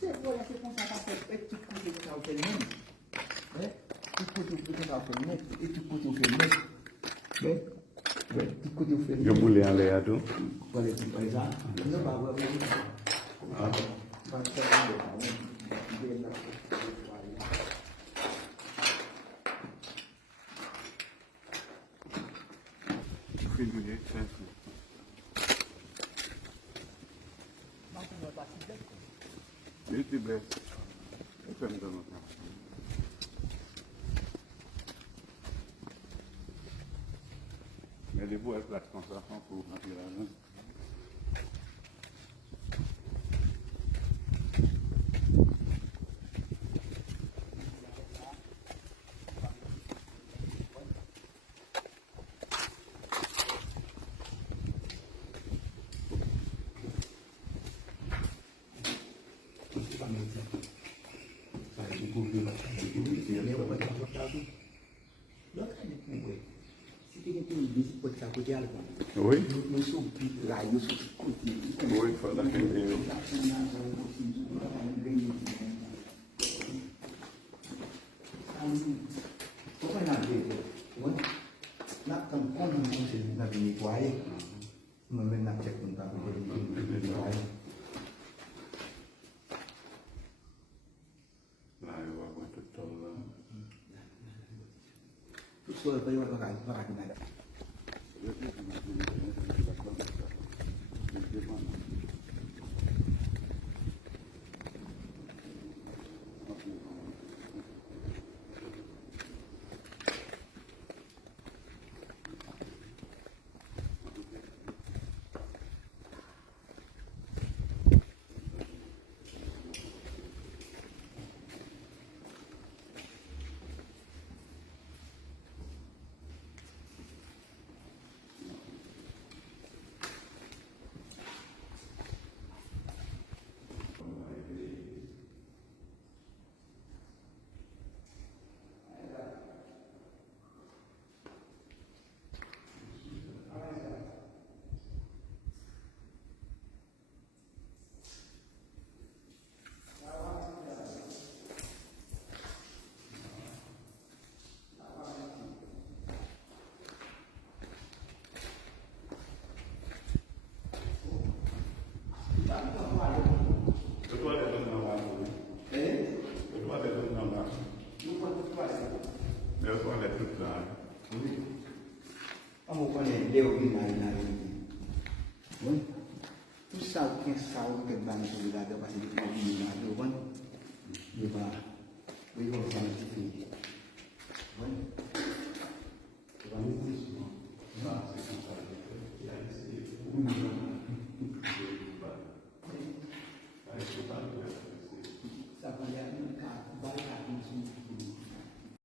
Se voi se constatar é tipo que você está obtendo, né? Tipo que você está obtendo, e tipo que você né? Né? Tipo que você Eu mulher aleado. Por exemplo, exato. Não vai haver vai ser Filho de gente. Ele tivesse. Eu estou me dando tempo. Mais les bouts, elles placent comme ça, sans pour naturellement. Oui. Oui, il faut la faire. Nak tempat mungkin nak bini kuai, mungkin nak cek tentang bini kuai. Là, il va avoir tout le temps là. Tout ça, il va y avoir un bagage là. Eu estou adentro lá. Eu estou adentro lá. Eu estou adentro lá. Vamos quando deu que tu sabe quem sabe que vai me convidar eu passei de convidar eu vou levar o irmão para